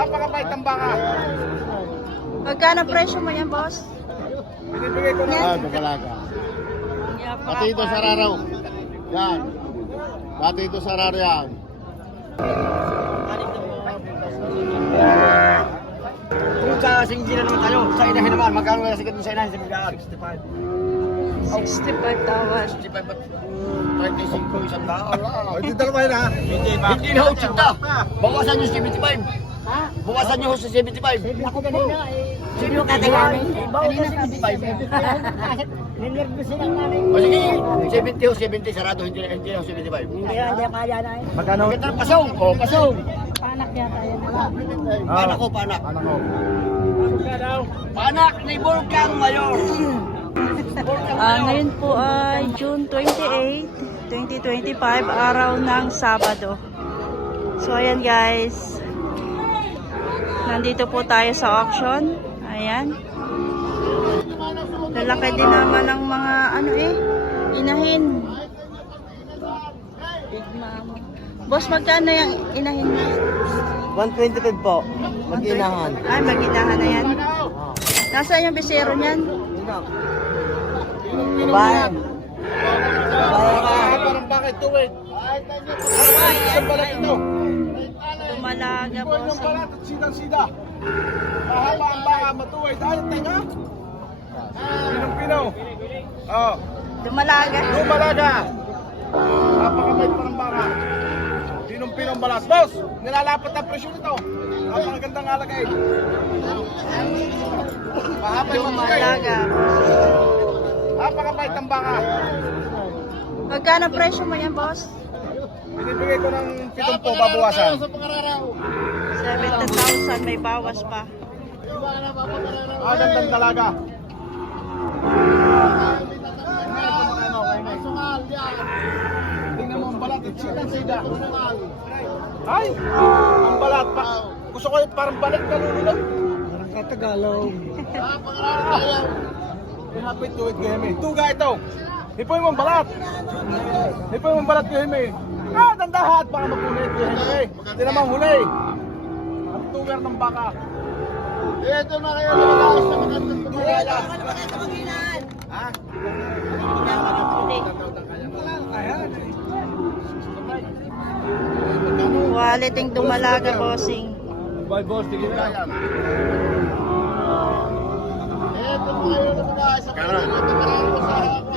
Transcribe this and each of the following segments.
Napakabait ang baka. Magkano presyo mo yan, boss? Binibigay ko na. Dalaga. Pati ito sa raraw. Yan. Pati ito sa raraw yan. Kung sa singgila naman tayo, sa inahin naman, magkano kaya sigat mo sa inahin sa biglaan? 65,000. 65 at 35 isang daan. Hindi dalawa yun ha. Hindi na ho, sinta. Bawasan nyo sa 75. Bawasan nyo ho sa 75. Ako kanina eh. Sino katagalan? Kanina sa 55. Ninervous silang namin. O sige, 70 ho, 70 sarado, hindi na ho 75. Hindi kaya na eh. Magkano? Kita ng pasong, o pasong. Panak yata yan. Panak ko, panak. Ano ko? Panak ni Volcang Mayor. Ngayon po ay June 28, 2025, araw ng Sabado. So ayan guys, nandito po tayo sa auction. Ayan. Lalaki din naman ng mga inahin. Big mama. Boss, magkano yung inahin mo? 125 po, mag-inahan. Ay, mag-inahan na yan. Nasaan yung bisero niyan? Bayan. Parang bakit tuwid? Isang balat ito. Dumalaga, Tuwid ng boss. balat at sidang-sida. Mahaba ang baka, matuwid. Ayun, tenga. Pinong-pinaw. Oh, Dumalaga. lumalaga. Napakabait pa ng baka. Pinong-pinaw ang balat. Boss, nilalapat ang presyo nito. Napakagandang alagay. Mahaba yung matuwid. Dumalaga. Napakabait ang baka. Magkano presyo mo yan, boss? Binibigay ko ng 70 babawasan. 70,000, may bawas pa. Gandang dalaga. Tingnan mo ang balat at sida. Ay, ang balat pa. Gusto ko yung parang balik na lulunod. Parang katagalaw. Pinapit tuwid ko Hemi. Tuga ito. Hipoy mo ang balat. Hipoy mo ang balat ko Hemi. Dandahat baka mapunit ko Hemi. Hindi naman huli. Ang tuwer ng baka. Ito na kayo. Ha? Quality dumalaga, bossing. Bye boss, tigil ka yan.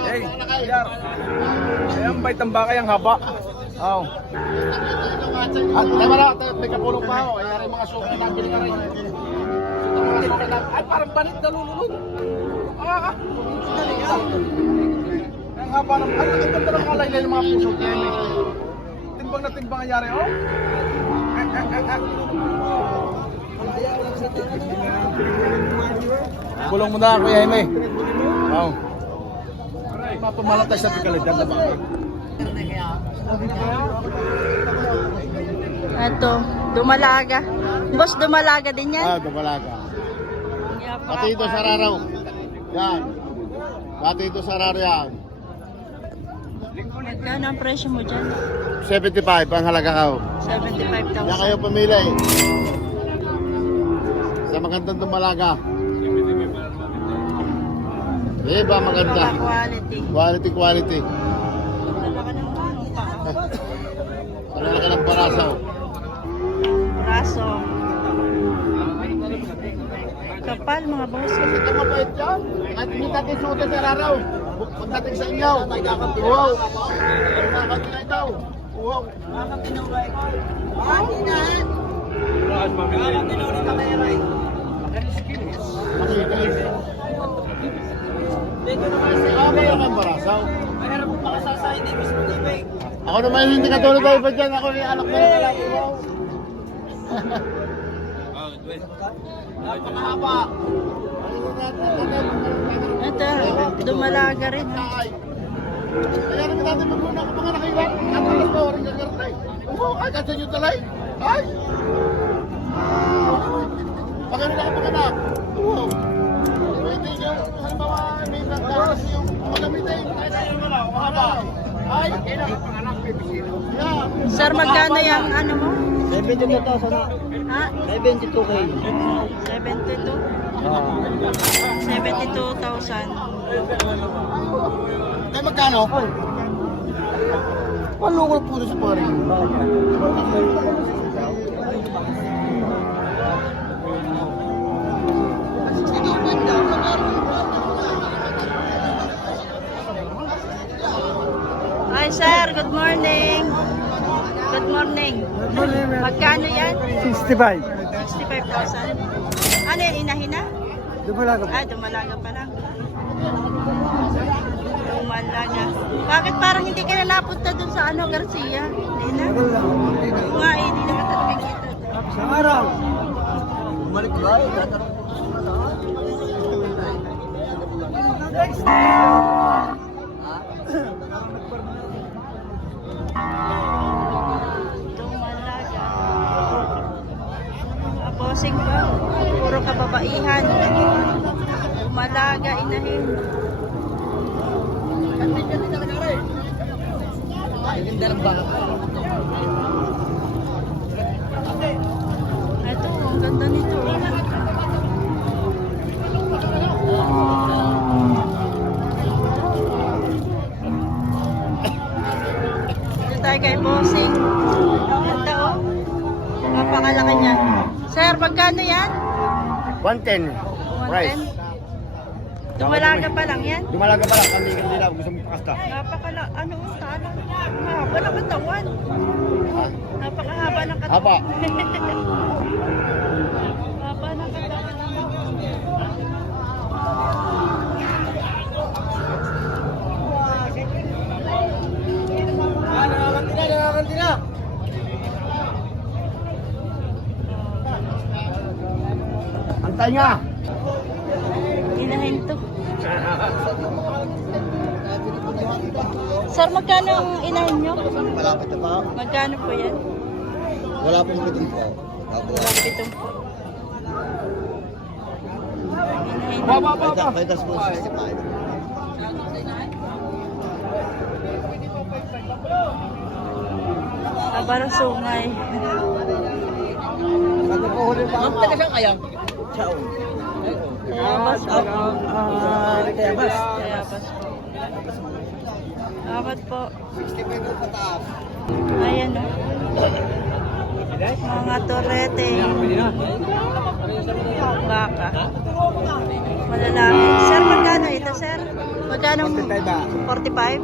Hey, Yar. Ayan, bait ang baka yung haba. Aw. At tama na, may kapulong pa ako. Ayan rin mga suki na bili ka rin. Mga suki na. Ay, parang banit na lulunod. Ang haba ng... Ay, nakaganda ng kalaylay ng mga puso. Timbang na timbang ang yari, oh. Kulong mo na, Kuya Jaime. Aw. Mapamalatay sa pikalidad na baka. Ito, dumalaga. Boss, dumalaga din yan? Dalaga. Pati ito sa raraw. Yan. Pati ito sa raraw yan. Magkano ang presyo mo dyan? 75 ang halaga ka. Yan kayo 75,000. pumili. Sa magandang dumalaga. Ba maganda. Quality. Quality. Dalawa ng paa. Malaki ng parasaw. Raso. Kapal, mga boss. Ito mabait yan. At hindi natin suotin sa raraw. Pagdating sa inyo. Wow. Nakakati na ito. Wow. Ang parasaw. Ako naman hindi katulad tayo ba dyan? Ako yung anak ko na lang. Wow. Napakahaba. Ito, dumalaga rin. Kaya naman natin magmuna ako mga nakailan. Natalas ko, rin gagartay. Ay, kasi nyo talay. Ay! Pagano na ka panganak. Wow. Pwede nyo, halimbawa, may nagkakas yung magamitin. Ay! Sir, magkano yung ano mo? 72,000 na. Ha? 72,000. 72K. 72. Oo. 72,000. Ay, magkano? Palungol po sa pare. Hi sir, good morning. Good morning. Magkano yan? 65. 65,000. Ano yan, inahina? Dumalaga. Ah, dumalaga pa lang. Dumalaga. Bakit parang hindi ka na napunta dun sa ano, Garcia? Hindi na? Oo nga eh, hindi naman talaga kita. Sa araw. Bumalik ba? Dumalaga. Bossing ba? Puro kababaihan. Dumalaga, inahin. Ito, ang ganda nito. Dito tayo kay Bossing. Ganda oh. Napakalaki niya. Sir, magkano yan? 110. Price. 110? Dumalaga pa lang yan? Dumalaga pa lang, kandigan nila, gusto mo pakasta. Napakala, ano, talo. Haba ng katawan. Napakahaba ng katawan. Haba. Haba ng katawan. Nakakanti na. Antay nga. Inahin to. Sir, magkano ang inahin nyo? Malapit na pa. Magkano po yan? Wala pong pitin po. Walang pitong po. Inahin. Paitas po 65. Abara sungay. Ma'am, taga saan kaya? Ciao. Tayabas po. Tayabas. Tayabas po. Salamat po. 65 po pataas. Ayan o. Mga torete. Baka. Malalaki. Sir, magkano ito, sir? Magkano? 45. 45?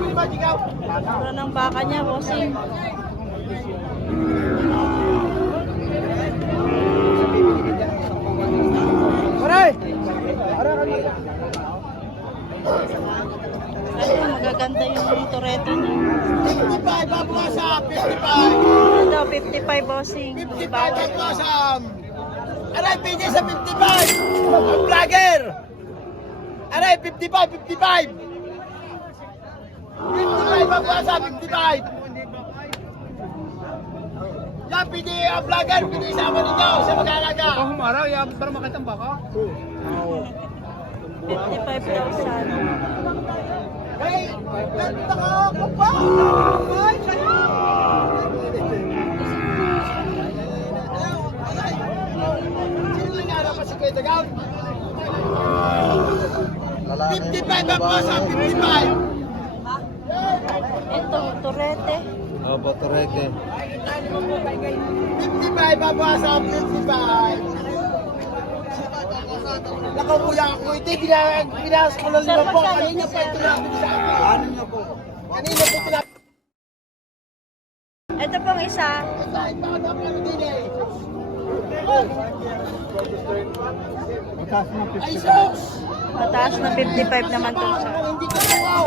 Mura ng baka niya, bossing. Ayun, magaganda yung torete niya. 55, babawasan. 55. Ano, 55 bossing. 55, Bawas pa. babawasan. Aray, pwede sa 55. Ang vlogger. Aray, 55, 55. 55, babawasan, 55. Yan, pwede ang vlogger. Pwede isama ninyo sa mag-aalaga. Kung humaraw, yan, para makitang baka. 55,000. Hey, ganda ka ako pa! Ay, sa'yo! Sino lang nga naman si Kuya Tagaw? 55 ang pasa, 55! Ito, torete. Opo, Torete. 55 ang pasa, 55! Nakaw kuya ako, ito binas ko lang Sir, naman po. magkano Kanina ito, pa sir? ito lang sa akin. Ano niyo po? Kanina po ito lang. Ito pong isa. Kahit bakit ako lang din eh. Ay, sus! Mataas na 55 naman to sa. Hindi ko tumaw.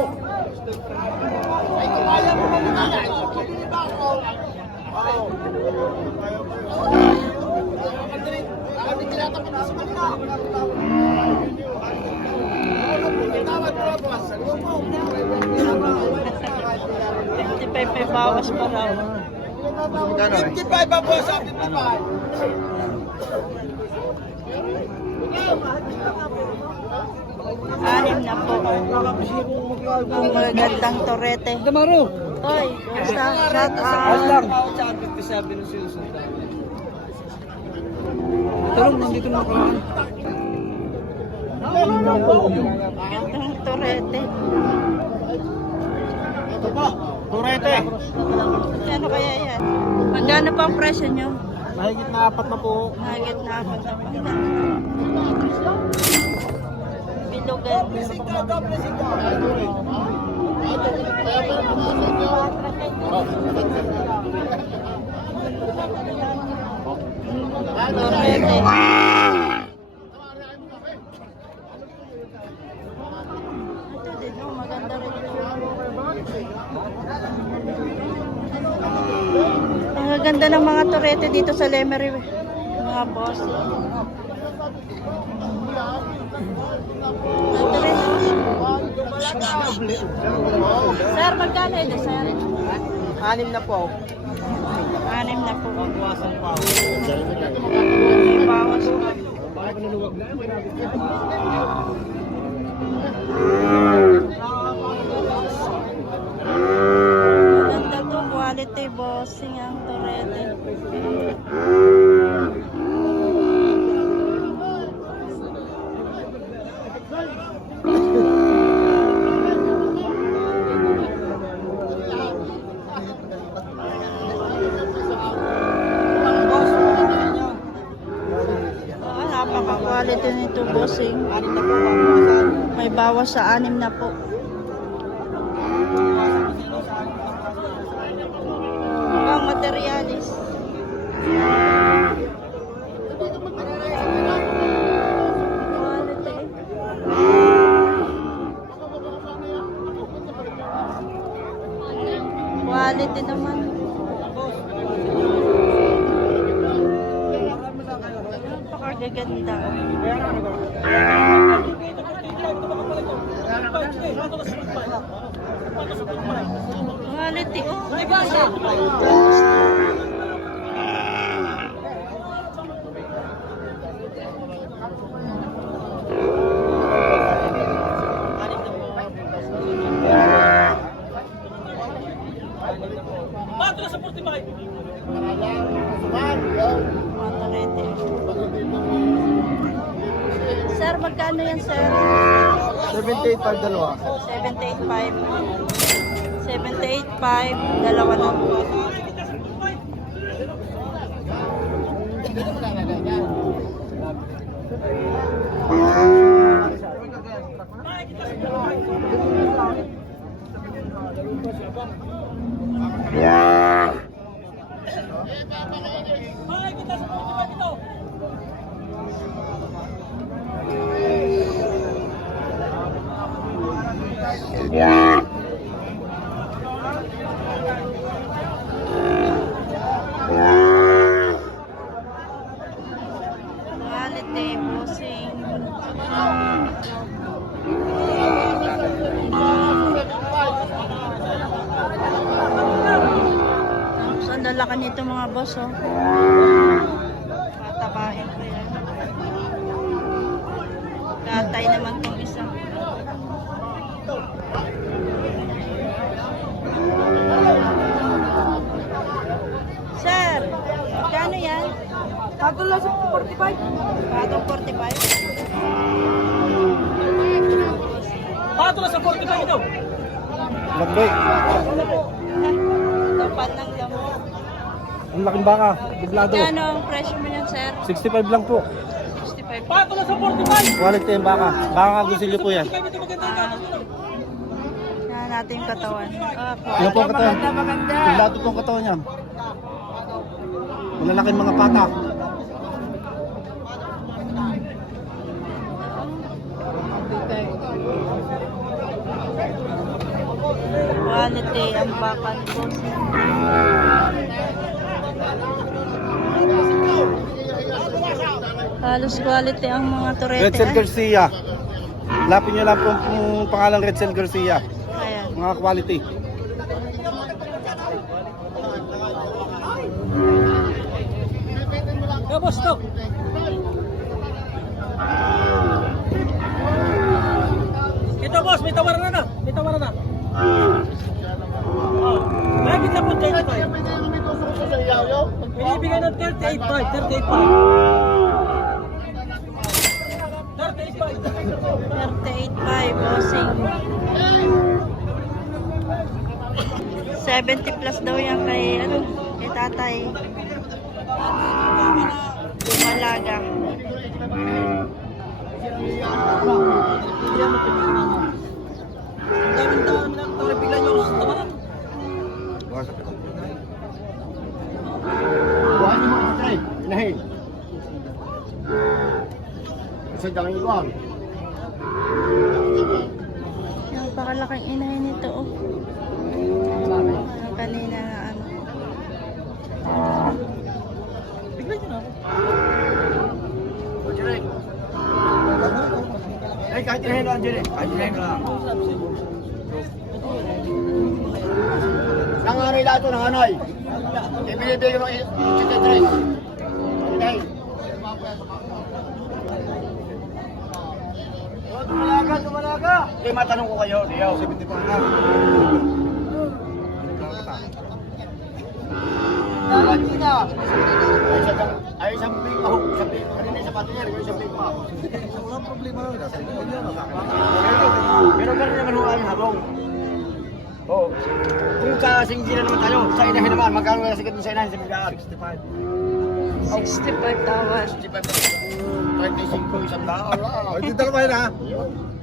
Ay, kumaya mo ba naman? Ay, pabili ba ako? Oo. Hindi tinatapat na sa kanila. Tawad mo, boss. Ano mo? 55 may bawas pa raw. 55 ba, boss? 55. 6 na po. Ang magagandang torete. Hoy, basta shout out. Gandang torete. Ito po, turete. Ano kaya yan? Magkano pa ang presyo nyo? Mahigit na 4 na po. Mahigit na ako na pang bilugan. Torete. Ito din, oh, maganda rin. Ang ganda ng mga torete dito sa Lemery, mga boss. Ito rin. Sir, magkano ito, sir? 6 na po. 6 na po. Bawasan pa. May bawas pa. Maganda to, quality bossing ang torete. Napaka-quality nito, bossing. 6 na po. Bawasan. May bawas sa 6 na po. Ang materialis. Quality. Quality naman. Napakagaganda. Quality, oh. Motorete. Sir, magkano yan, sir? 78 dalawa. 785. 785, dalawa lang. Quality, bossing. Tapos ang lalaki nito mga boss, oh. Tatabahin ko yan. Katay naman tong isa. Sir, magkano yan? Bago lang sa 45. Patong 45? Bago lang sa 45 ito. Magbay. Tapan ng damo. Ang laking baka. Biglado. Magkano ang presyo mo yan, sir? 65 lang po. 65. Bago lang sa 45. Quality yung baka. Baka kagusilyo po yan. Tingnan natin yung katawan. Yan po ang katawan. Biglado po ang katawan niya. Malalaking mga patak. Quality ang bakan po. Halos quality ang mga turete. Redsel Garcia. Lapin niyo lang po ang pangalang Redsel Garcia. Ayan. Mga quality. Boss to. Ito boss, may tawaran na. May tawaran na. Lagi na po 25. Binibigay ng 38.5. 38.5, bossing. 70 plus daw yan kay, kay tatay. Dumalaga. Dami-dami na ito. Bigla nyo ako sa tawaran. Buhay mo ito, Trey. Inahin. Kasi dami iwan. Napakalaking inahin nito, oh. Ang kanina na ano. Bigla nyo na ako. Ay, kahit inahin lang, Jerry. Kahit inahin lang. Nanganay lahat ito, nanganay. Ibinibigay mo yung chicken Trey. Inahin. Tumalaga! Eh, matanong ko kayo, Leo. 70 pa na. Lalaki na. Ay, isang big pa. Kanina yung sapato niya, isang big pa. Walang problema na. Pero gano'n naman huwag ang habong. Oo. Kung kasing sila naman tayo, sa inahin naman, magkano na sigat sa inahin sa biglaan? 65 tawad. 35 isang daan. Ay, dito dalawa yun ha.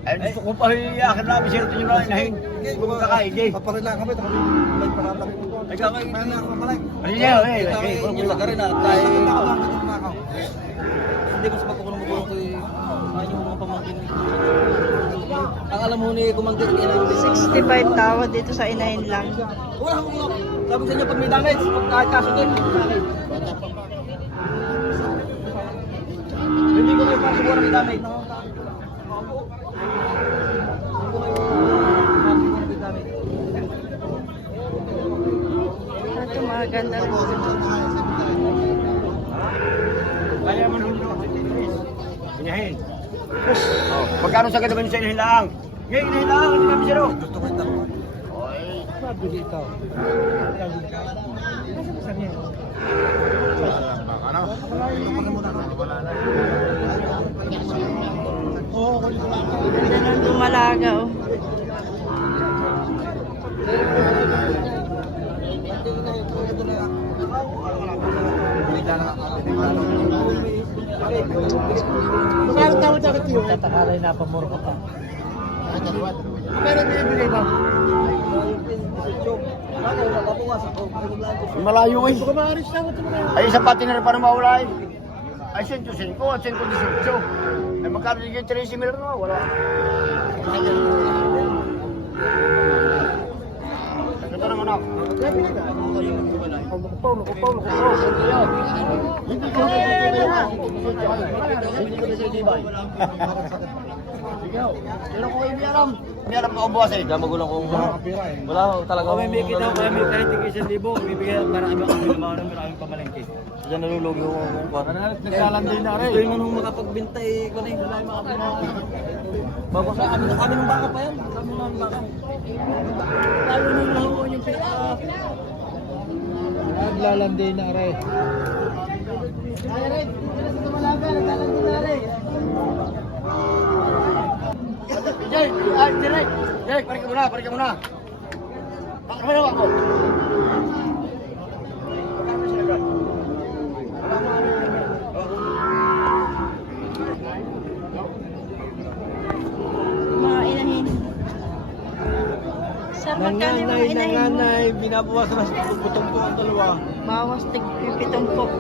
Ay, gusto ko pa akin namin siya ito yung inahin. Kung kakaigi. Paparila kami. May paralang ito. Ay, kakaigi. Paano ako malay? Ano niya, eh. Yung taga rin na tayo. Hindi ko sa pagkukulong mo ko yung mga pamangkin. Ang alam mo ni Kumangkin, 65 tawad dito sa inahin lang. wala mo ko. Sabi sa inyo pag may damage, pag kahit kaso din, hindi ko kayo pasiguro may damage. Ito mga ganda rin. Kaya man hulo. Inahin. Oh, magkano sa ganda sa inahin lang? Ngayon, inahin lang. Hindi kami zero. Gusto ko yung dalawa. Oy. Sabi dito. Ano? Ito pa na muna. Wala na. Ganda ng dumalaga, oh. Magkano tawad ako tiyo? Tatakalay na pamor ko pa. Pero binibigay ba? Malayo eh. Ay, isang patiner pa na mawala eh. Ay, 105 at 118. Ay, magkano yung 13 mil na? Wala. Ito naman ako. Hindi ko Pero kung hindi alam na ubuwas eh. Hindi magulang kong wala talaga. Kung may kita ko kami kahit tigil 1,000, bibigay para kami ang maraming pamalengke. Diyan nalulugi ko kung paano. Naglalandi na rin. Ito yung anong makapagbenta eh. Kung ano yung wala yung makapagpenta. Bago sa amin ng baka pa yan. Kami ng baka. Tayo nung nahuwa yung pera. Naglalandi na rin. Ay, Red. Tumalaga. Naglalandi na rin. Jay, direct. Jay, parika muna. Bakit mo naman ako? Magkano sila agad? Mga inahin. Sir, magkano yung mga inahin mo? Binabawasan na sa butong ko ang dalawa. Bawas tig 70 po.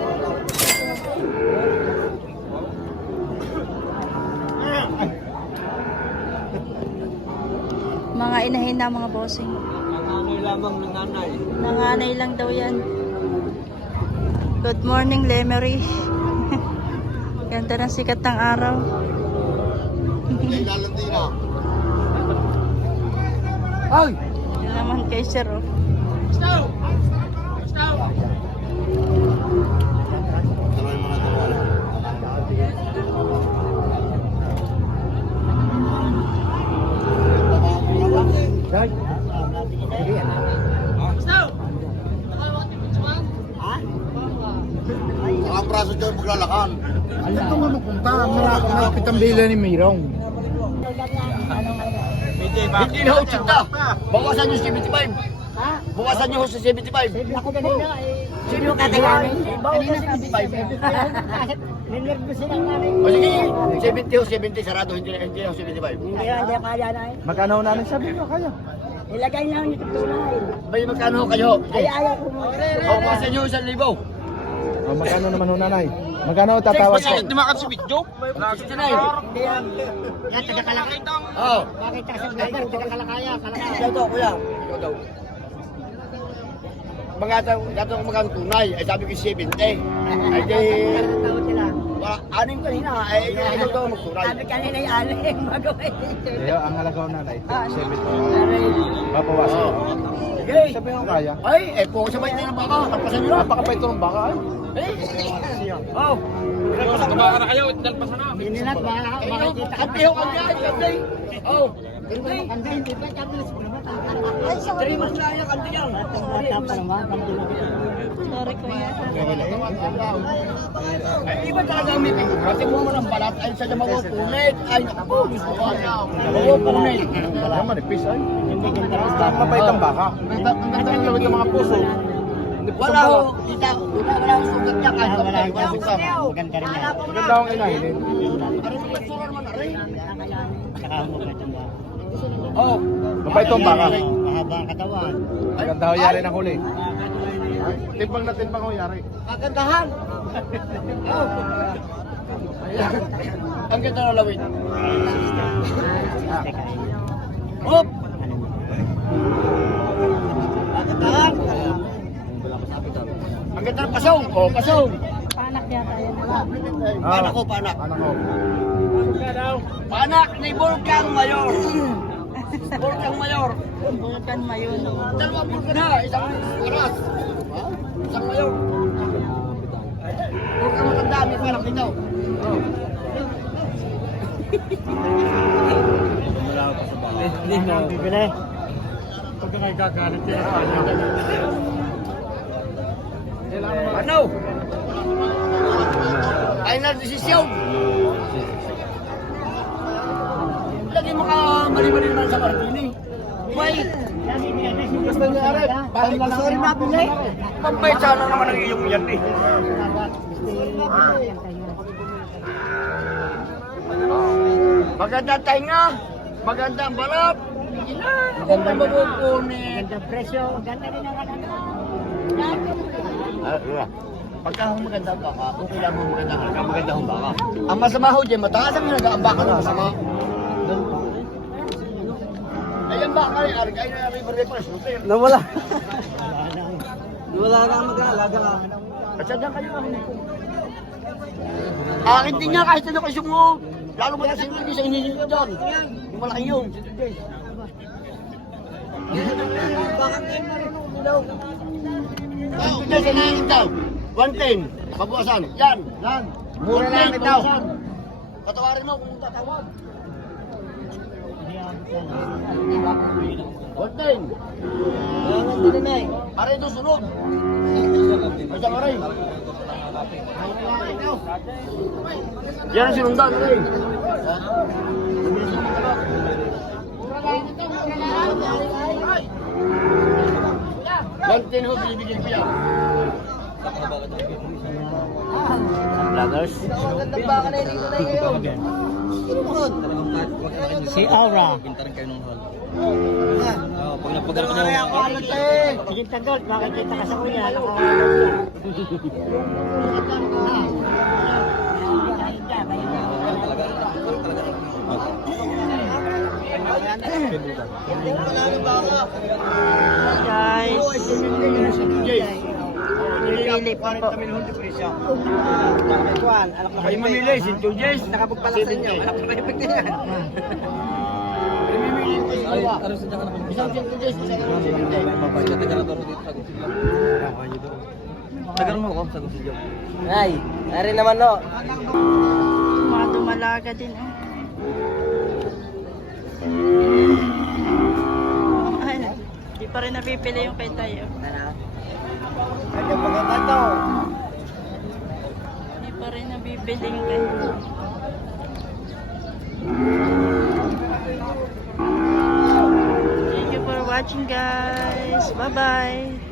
Mga inahin na mga bossing. Nanganay lamang ng nanay. Nanganay lang daw yan. Good morning, Lemery. Ganda ng sikat ng araw. Naglalandi na. Ay! Yan naman kay Sir, oh. Ang braso dyan maglalakan. Ano ito nga mapunta? Malapit ang bila ni Mirong. Hindi na ho, 80. Bawasan nyo 75. Bawasan nyo ho sa 75. Ako kanina sino katayanin? Kanina 75. O sige, 70 ho, 70. Sarado, hindi ho 75. Hindi kaya na eh. Magkano namin sabi mo kayo? Ilagay na yung tunay. Bay, magkano ho kayo? Ay ayaw ko mo. Bawasan nyo 1,000. O, magkano naman ho nanay? Magkano ho tatawag ko? Dumakat si Bidjo? 69. Hindi yan. Yan taga-kalakay. Oo. Bakit kasi taga-kalakaya? Ikaw daw, kuya. Ikaw daw. Magkano magkano tunay? Ay sabi ko 70. Ay di... Tawag sila. Anim kanina. Ay ikaw daw magtunay. Sabi kanina yung alim. Magawin. Iyo, ang alagaw nanay. 70. Aray. Papawasan. Sige. Sabi mo kaya? Ay, po sabay na ng baka. Kalpasan nyo. Napakabait ito ng baka ay. Oh. Hindi na makikita ka. Kanti ho, kanti. Oh. Hindi ba tapos mo naman? 3 months na yan, kanti yan. Bata pa naman. Sorry kuya. Ay, iba talaga ang meeting. Kasi mo naman ang balat. Ay, sa mga punit. Ay, naku, gusto ko na. Oo, punit. Wala manipis ay. Mabait ang baka. Ang ganda ng lawit ng mga puso. Hindi po Wala sa ho. baka. Wala ho sugat niya. Kahit Wala kapatay. Wala yung sugat. maganda rin yan. Maganda akong inahin. Aray, magsura naman, aray. Saka mo maganda. Oh. Mabait ang baka. Mahaba ang katawan. Maganda ho yari ng huli. Timbang na timbang ho yari. Kagandahan. Oh. Ayan. Ang ganda ng lawit. Hop. Kagandahan. Ang ganda ng pasong. Oh, pasong. Panak yata yan. Panak ko, panak. Anak ko. Panak ni Volcan Mayor. Volcan Mayor. Bulkan mayon. Dalawang Volcan ha. Isang oras. Isang Mayor. Volcan maganda. May panak dito. Hindi mo bibili. Pagka may gagalit siya. Ano? Ay na desisyon. Lagi mo ka mali-mali naman sa Martini. Why? Gusto niya ari. Balik na lang rin natin eh. Pampay sana naman ang iyong yan eh. Maganda tainga. Maganda ang balat. Maganda mabupunit. Ganda presyo. Ganda rin ang kalanda. Pagka hong maganda ang baka, okay lang hong maganda ang baka, maganda hong baka. Ang masama ho dyan, mataas ang ang baka ng masama. Ay, ang baka rin, ay na river de press. Nawala. Wala na ang mag-aalaga ka. At sadyan kayo ang hindi ko. Akin din niya kahit ano kayo mo. Lalo mo na sinunod sa inyo nyo dyan. Yung malaki yun. Bakit kayo marunong daw? Hindi, sa nangin daw. 110. Pabuwasan. Yan. Yan. Mura lang ito. Patawarin mo kung tatawag. 110. Kailangan din na eh. Aray doon sunod. Masang aray. Yan ang sinundan. Aray. One ho, binibigyan ko yan. Vloggers. Magandang baka na dito na ngayon. Si Aura. Pinta rin kayo ng hall. Pag napagano ka sige tagol, makikita ka sa kuya. Guys. Pili pa po. Kayo mamili, si Tujes. Nakapagpalak sa inyo. Anak ko na ipig na yan. Ano sa dyan ka na? Isang si Tujes, isang si Tujes. Papaya, taga na dito sa Gusilyo. Taga mo ako sa Gusilyo. Ay, nari naman no. Mga dumalaga din. pa rin napipili yung kay tayo. Ay, maganda to. Hindi pa rin nabibili yung kay. Thank you for watching guys. Bye-bye.